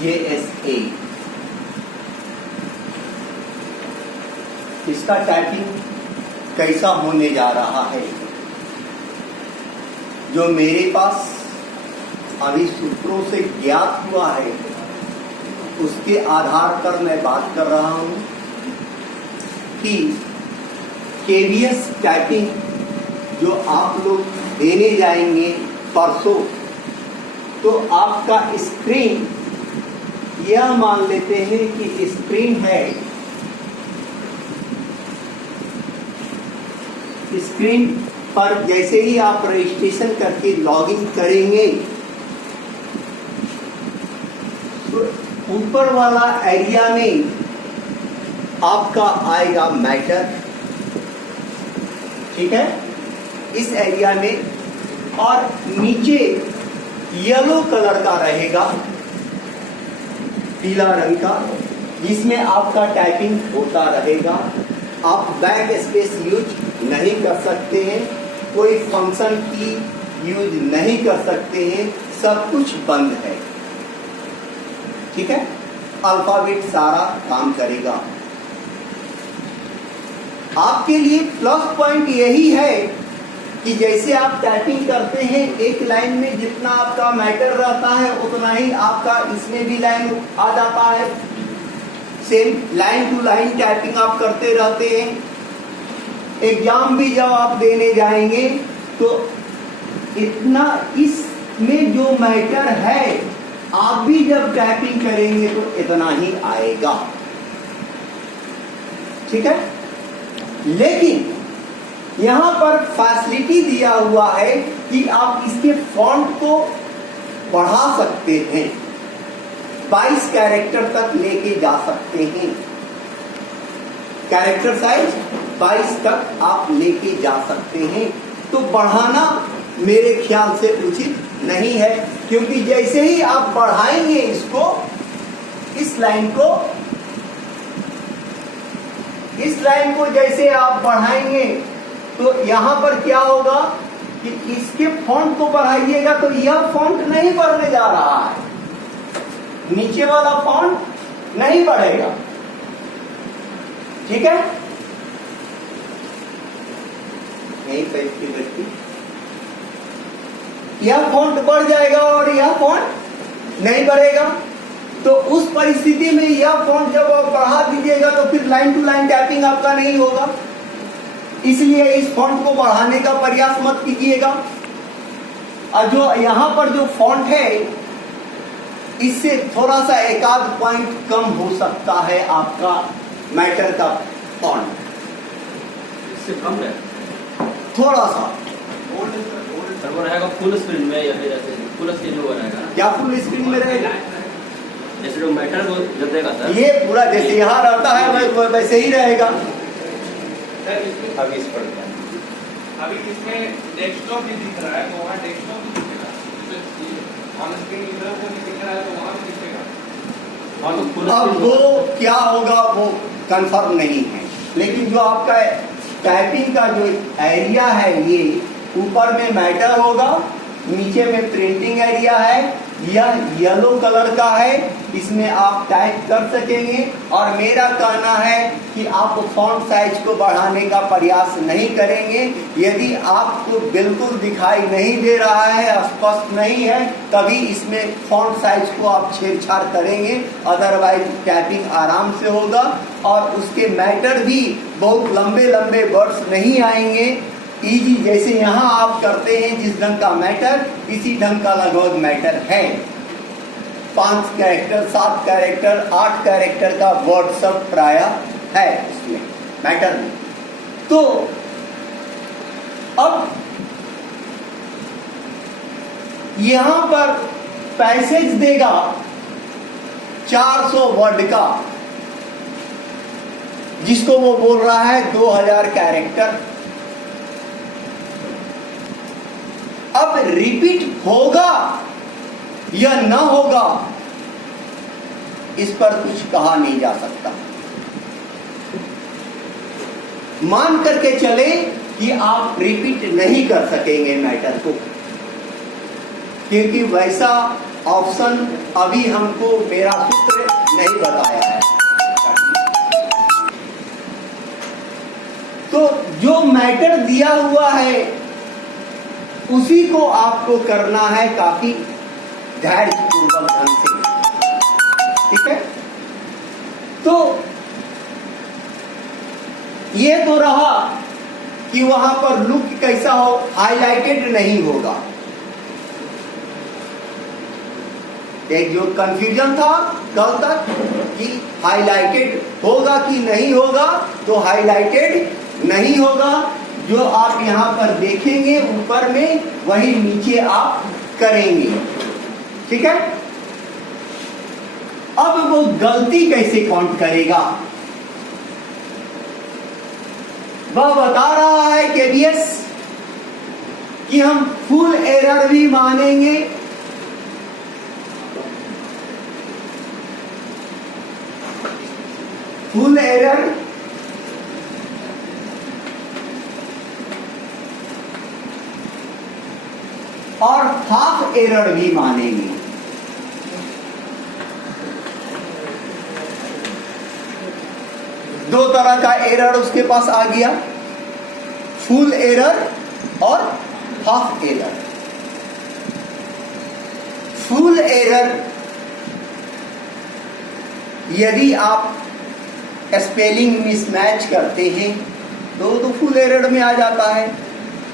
JSA। इसका टाइपिंग कैसा होने जा रहा है, जो मेरे पास अभी सूत्रों से ज्ञात हुआ है, उसके आधार पर मैं बात कर रहा हूं कि KVS टाइपिंग जो आप लोग देने जाएंगे परसों, तो आपका स्क्रीन, यह मान लेते हैं कि स्क्रीन है, स्क्रीन पर जैसे ही आप रजिस्ट्रेशन करके लॉगिन करेंगे तो ऊपर वाला एरिया में आपका आएगा मैटर, ठीक है, इस एरिया में, और नीचे येलो कलर का रहेगा, पीला रंग का, जिसमें आपका टाइपिंग होता रहेगा। आप बैक स्पेस यूज नहीं कर सकते हैं, कोई फंक्शन की यूज नहीं कर सकते हैं, सब कुछ बंद है, ठीक है। अल्फाबेट सारा काम करेगा। आपके लिए प्लस पॉइंट यही है कि जैसे आप टाइपिंग करते हैं, एक लाइन में जितना आपका मैटर रहता है उतना ही आपका इसमें भी लाइन आ जाता है। Same line to line typing आप करते रहते हैं। एग्जाम भी जब आप देने जाएंगे तो इतना इसमें जो मैटर है, आप भी जब टाइपिंग करेंगे तो इतना ही आएगा, ठीक है। लेकिन यहां पर फैसिलिटी दिया हुआ है कि आप इसके फॉन्ट को बढ़ा सकते हैं, 22 कैरेक्टर तक लेके जा सकते हैं। कैरेक्टर साइज 22 तक आप लेके जा सकते हैं। तो बढ़ाना मेरे ख्याल से उचित नहीं है, क्योंकि जैसे ही आप बढ़ाएंगे इसको, इस लाइन को जैसे आप बढ़ाएंगे तो यहां पर क्या होगा कि इसके फॉन्ट को बढ़ाइएगा तो यह फॉन्ट नहीं बढ़ने जा रहा है, नीचे वाला फॉन्ट नहीं बढ़ेगा, ठीक है। यही पेज की व्यक्ति, यह फॉन्ट बढ़ जाएगा और यह फॉन्ट नहीं बढ़ेगा। तो उस परिस्थिति में यह फॉन्ट जब आप बढ़ा दीजिएगा तो फिर लाइन टू लाइन टाइपिंग आपका नहीं होगा, इसलिए इस फॉन्ट को बढ़ाने का प्रयास मत कीजिएगा। और जो यहां पर जो फॉन्ट है, इससे थोड़ा सा एकाध पॉइंट कम हो सकता है आपका मैटर का फॉन्ट, इससे कम है थोड़ा सा। वो रहेगा फुल स्क्रीन में या फिर ऐसे फुल स्क्रीन में रहेगा? क्या फुल स्क्रीन में रहेगा? जैसे जो मैटर को जब देगा सर, ये पूरा जैसे यहाँ रहता है वैसे ही रहेगा। अभी इस पर अभी इसमें डेस्कटॉप भी दिख रहा है, तो वहाँ डेस्कटॉप भी दिखेगा, ऑन स्क्रीन इधर वो दिख रहा है तो वहाँ भी दिखेगा। अब वो क्या होगा वो कंफर्म नहीं है, लेकिन जो आपका टाइपिंग का जो एरिया है, ये ऊपर में मैटर होगा, नीचे में प्रिंटिंग एरिया है, यह येलो कलर का है, इसमें आप टाइप कर सकेंगे। और मेरा कहना है कि आप फॉन्ट साइज को बढ़ाने का प्रयास नहीं करेंगे। यदि आपको बिल्कुल दिखाई नहीं दे रहा है, स्पष्ट नहीं है, तभी इसमें फॉन्ट साइज को आप छेड़छाड़ करेंगे, अदरवाइज टाइपिंग आराम से होगा। और उसके मैटर भी बहुत लंबे लंबे वर्ड्स नहीं आएंगे, इजी, जैसे यहाँ आप करते हैं जिस ढंग का मैटर, इसी ढंग का लगभग मैटर है। 5 कैरेक्टर, 7 कैरेक्टर, 8 कैरेक्टर का वर्ड सब प्राय है इसमें मैटर में। तो अब यहां पर पैसेज देगा 400 वर्ड का, जिसको वो बोल रहा है 2000 कैरेक्टर। अब रिपीट होगा या ना होगा, इस पर कुछ कहा नहीं जा सकता। मान करके चले कि आप रिपीट नहीं कर सकेंगे मैटर को, क्योंकि वैसा ऑप्शन अभी हमको मेरा सूत्र नहीं बताया है। तो जो मैटर दिया हुआ है उसी को आपको करना है काफी धैर्यपूर्वक ढंग से, ठीक है। तो ये तो रहा कि वहां पर लुक कैसा हो, हाईलाइटेड नहीं होगा। एक जो कंफ्यूजन था कल तक कि हाईलाइटेड होगा कि नहीं होगा, तो हाईलाइटेड नहीं होगा। जो आप यहां पर देखेंगे ऊपर में वही नीचे आप करेंगे, ठीक है। अब वो गलती कैसे काउंट करेगा वह बता रहा है केवीएस कि हम फुल एरर भी मानेंगे फुल एरर और हाफ एरर भी मानेंगे। दो तरह का एरर उसके पास आ गया, फुल एरर और हाफ एरर। फुल एरर यदि आप स्पेलिंग मिसमैच करते हैं तो फुल एरर में आ जाता है।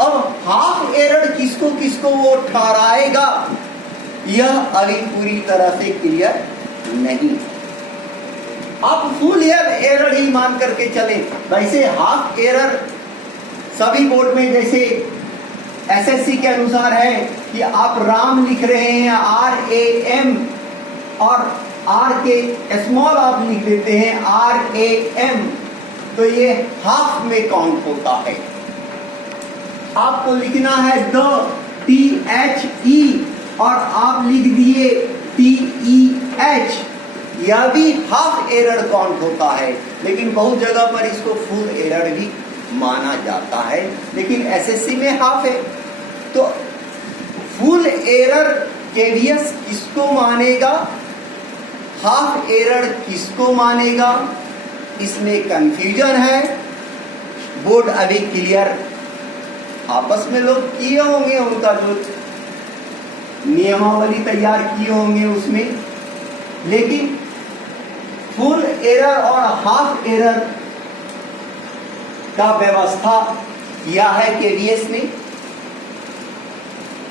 अब हाफ एरर किसको किसको वो ठहराएगा यह अभी पूरी तरह से क्लियर नहीं। आप फुल एरर ही मान करके चले। वैसे हाफ एरर सभी बोर्ड में जैसे एसएससी के अनुसार है कि आप राम लिख रहे हैं RAM और R के स्मॉल आप लिख देते हैं RAM, तो ये हाफ में काउंट होता है। आपको लिखना है THE और आप लिख दिए TEH, यह भी हाफ एरर काउंट होता है। लेकिन बहुत जगह पर इसको फुल एरर भी माना जाता है, लेकिन एसएससी में हाफ है। तो फुल एरर केवीएस किसको मानेगा, हाफ एरर किसको मानेगा, इसमें कंफ्यूजन है। बोर्ड अभी क्लियर आपस में लोग किए होंगे, उनका जो नियमावली तैयार किए होंगे उसमें, लेकिन फुल एरर और हाफ एरर का व्यवस्था किया है केवीएस ने।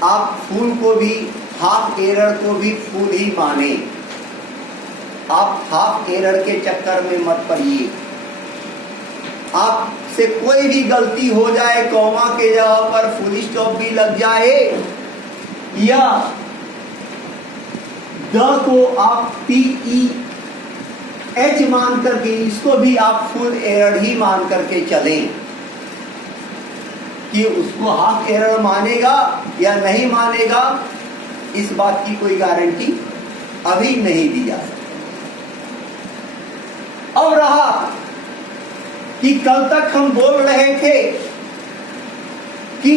आप फुल को भी हाफ एरर को भी फुल ही माने, आप हाफ एरर के चक्कर में मत पड़िए। आपसे कोई भी गलती हो जाए, कॉमा के जगह पर फुल स्टॉप भी लग जाए या द को आप TEH मान करके इसको भी आप फुल एरर ही मान करके चलें। कि उसको हाफ एरर मानेगा या नहीं मानेगा इस बात की कोई गारंटी अभी नहीं दी जा सकती। अब रहा कि कल तक हम बोल रहे थे कि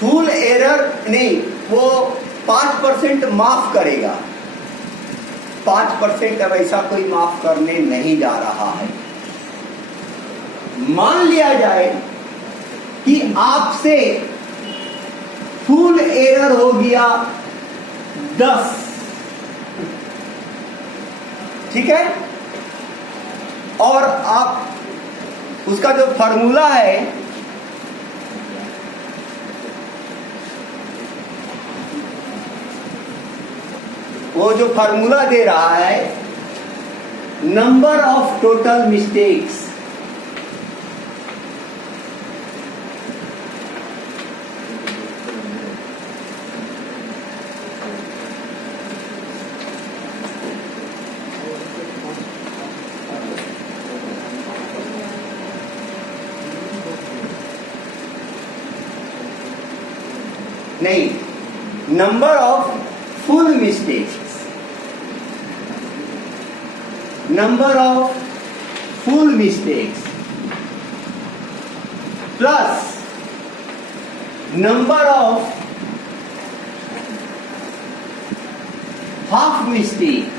फुल एरर नहीं, वो 5% माफ करेगा। 5% अब ऐसा कोई माफ करने नहीं जा रहा है। मान लिया जाए कि आपसे फुल एरर हो गया 10, ठीक है, और आप उसका जो फॉर्मूला है वो जो फॉर्मूला दे रहा है नंबर ऑफ टोटल मिस्टेक्स, नहीं, number of full mistakes, number of full mistakes plus number of half mistake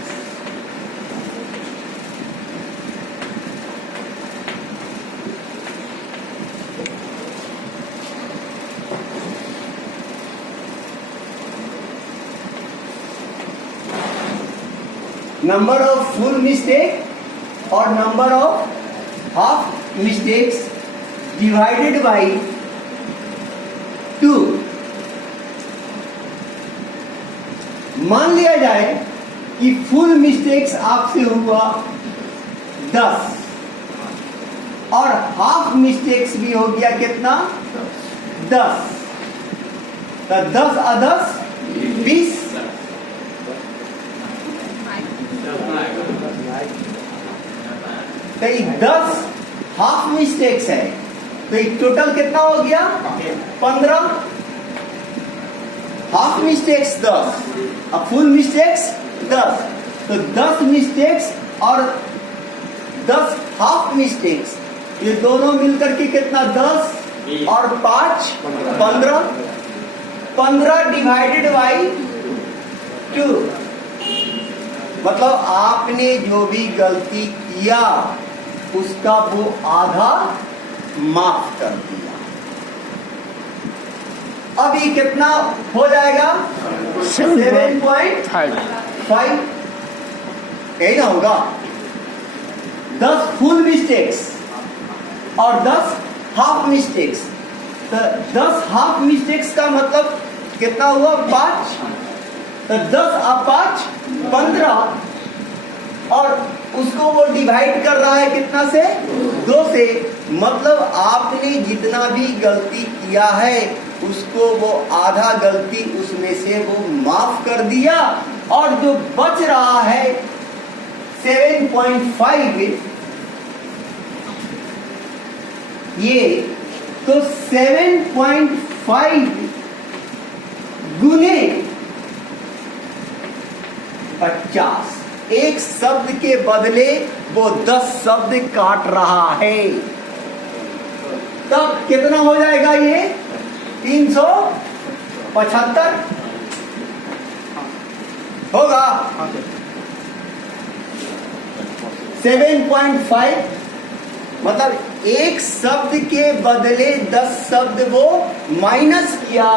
number of full mistake or number of half mistakes divided by 2. मान लिया जाए कि फुल मिस्टेक्स आपसे हुआ 10 और हाफ मिस्टेक्स भी हो गया कितना 10, तो 10 और 10 20, तो 10 हाफ मिस्टेक्स है, तो टोटल कितना हो गया 15, हाफ मिस्टेक्स 10 और फुल मिस्टेक्स 10, तो 10 मिस्टेक्स और 10 हाफ मिस्टेक्स ये दोनों मिलकर के कितना 10 और 5 15, 15 डिवाइडेड बाई 2, मतलब आपने जो भी गलती किया उसका वो आधा माफ कर दिया। अब ये कितना हो जाएगा 7.5, यही ना होगा। 10 फुल मिस्टेक्स और 10 हाफ मिस्टेक्स, तो 10 हाफ मिस्टेक्स का मतलब कितना हुआ 5, तो 10 और 5 15, और उसको वो डिवाइड कर रहा है कितना से 2 से, मतलब आपने जितना भी गलती किया है उसको वो आधा गलती उसमें से वो माफ कर दिया, और जो बच रहा है 7.5 ये, तो 7.5 गुने 50, एक शब्द के बदले वो 10 शब्द काट रहा है, तब कितना हो जाएगा ये 375 होगा। 7.5 मतलब एक शब्द के बदले 10 शब्द वो माइनस किया,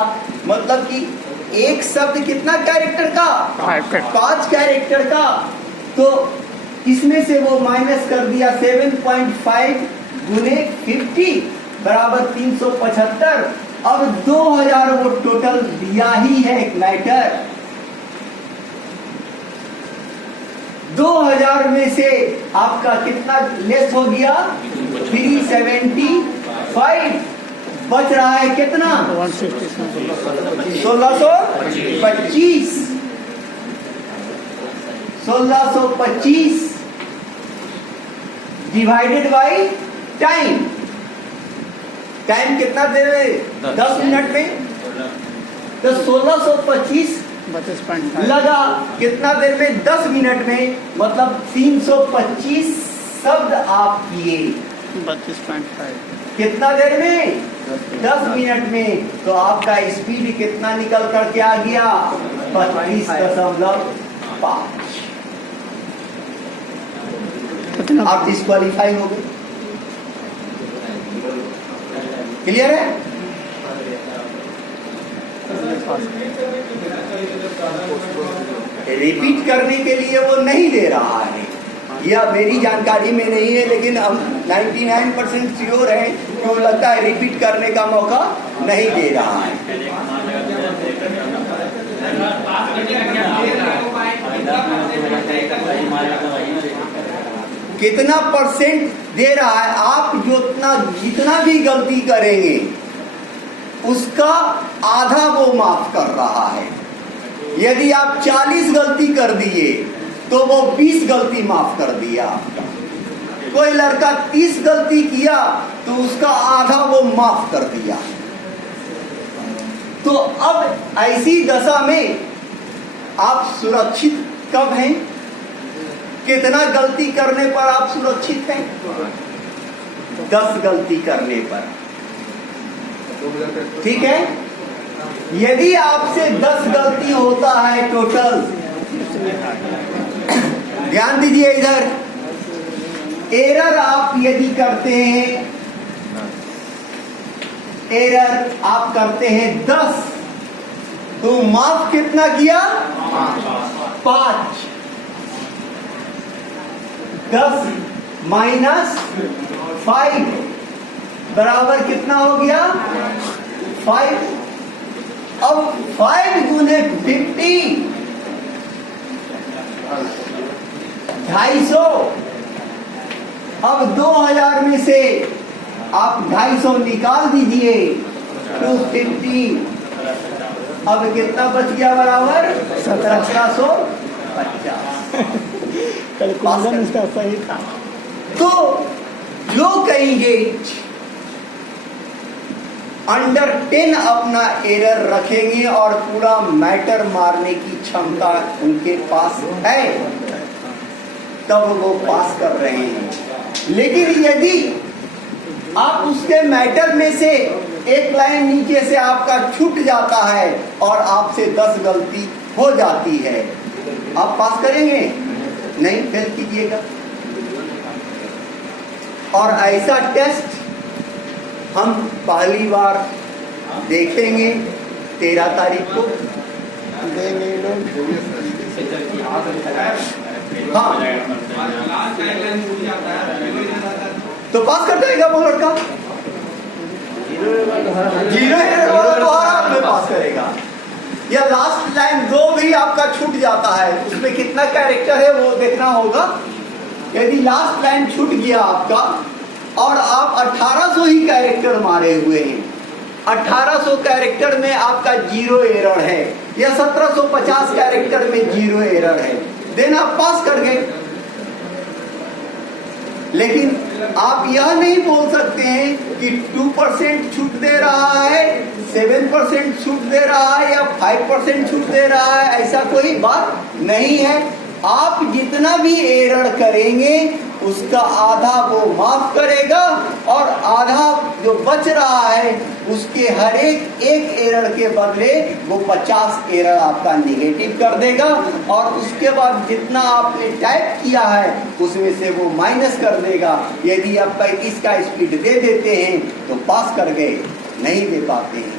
मतलब कि एक शब्द कितना कैरेक्टर का 5 कैरेक्टर का, तो इसमें से वो माइनस कर दिया 7.5 गुने 50 बराबर 375। अब 2000 वो टोटल दिया ही है एक मैटर, 2000 में से आपका कितना लेस हो गया 375, बच रहा है कितना 1625 डिवाइडेड बाई टाइम। टाइम कितना देर में 10 मिनट में, तो 1625 लगा कितना देर में 10 मिनट में, मतलब 325 शब्द आप किए 32.5 कितना देर में 10 मिनट में, तो आपका स्पीड कितना निकल करके आ गया 25.5। आप डिस्क्वालीफाई हो गए। क्लियर है? रिपीट करने के लिए वो नहीं दे रहा है, यह मेरी जानकारी में नहीं है, लेकिन हम 99% श्योर है कि वो लगता है रिपीट करने का मौका नहीं दे रहा है। कितना परसेंट दे रहा है? आप जितना भी गलती करेंगे उसका आधा वो माफ कर रहा है। यदि आप 40 गलती कर दिए तो वो 20 गलती माफ कर दिया। कोई लड़का 30 गलती किया तो उसका आधा वो माफ कर दिया। तो अब ऐसी दशा में आप सुरक्षित कब हैं? कितना गलती करने पर आप सुरक्षित हैं? 10 गलती करने पर, ठीक है। यदि आपसे 10 गलती होता है टोटल, ध्यान दीजिए इधर, एरर आप यदि करते हैं, एरर आप करते हैं 10, तो माफ कितना किया? 5। 10 माइनस 5 बराबर कितना हो गया? 5। अब 5 गुने 50, 250। अब 2000 में से आप 250 निकाल दीजिए, 250। अब कितना बच गया बराबर? 1750। कैलकुलेशन इसका सही था। तो जो कहेंगे अंडर 10 अपना एरर रखेंगे और पूरा मैटर मारने की क्षमता उनके पास है, तब वो पास कर रहे हैं। लेकिन यदि आप उसके मैटर में से एक लाइन नीचे से आपका छूट जाता है और आपसे 10 गलती हो जाती है, आप पास करेंगे? नहीं, फेल कीजिएगा। और ऐसा टेस्ट हम पहली बार देखेंगे 13 तारीख को। देंगे लोग। हाँ, लास्ट गाइडलाइन छूट जाता है तो पास कर जाएगा वो लड़का। जीरो एरर वाला दोबारा में पास करेगा। या लास्ट लाइन जो भी आपका छूट जाता है उसमें कितना कैरेक्टर है वो देखना होगा। यदि लास्ट लाइन छूट गया आपका और आप 1800 ही कैरेक्टर मारे हुए हैं, 1800 कैरेक्टर में आपका 0 एरर है या 1750 कैरेक्टर में 0 एरर है, देन आप पास कर गए। लेकिन आप यह नहीं बोल सकते हैं कि 2% छूट दे रहा है, 7% छूट दे रहा है या 5% छूट दे रहा है, ऐसा कोई बात नहीं है। आप जितना भी एरर करेंगे उसका आधा वो माफ करेगा और आधा जो बच रहा है उसके हर एक एरर के बदले वो 50 एरर आपका निगेटिव कर देगा और उसके बाद जितना आपने टाइप किया है उसमें से वो माइनस कर देगा। यदि आप 35 का स्पीड दे देते हैं तो पास कर गए, नहीं दे पाते हैं।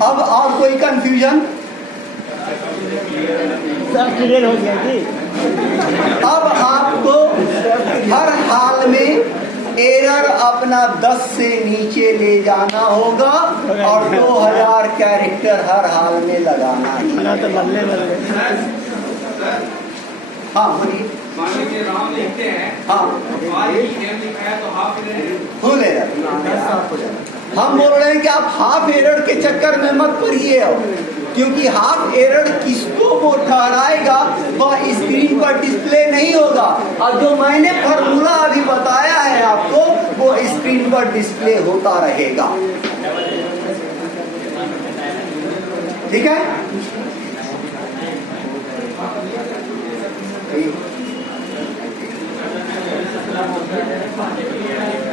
अब और कोई कंफ्यूजन? सब क्लियर हो गया जी। अब आपको हर हाल में एरर अपना 10 से नीचे ले जाना होगा और 2000 कैरेक्टर हर हाल में लगाना ही तो बल्ले बल्ले। हाँ बोलिए। मान लीजिए राम लिखते हैं, हाँ एम लिखा है तो हाफ एरर फुल एरर। हम बोल रहे हैं कि आप हाफ एरर के चक्कर में मत पड़िए, क्योंकि हाफ एरर किसको वो ठहराएगा वह स्क्रीन पर डिस्प्ले नहीं होगा और जो मैंने फॉर्मूला अभी बताया है आपको वो स्क्रीन पर डिस्प्ले होता रहेगा। ठीक है?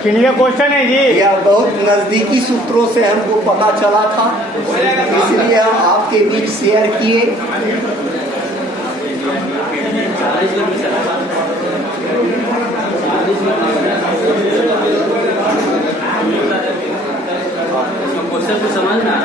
क्लियर क्वेश्चन है जी। यह बहुत नजदीकी सूत्रों से हमको पता चला था, इसलिए हम आपके बीच शेयर किए। क्वेश्चन को समझना।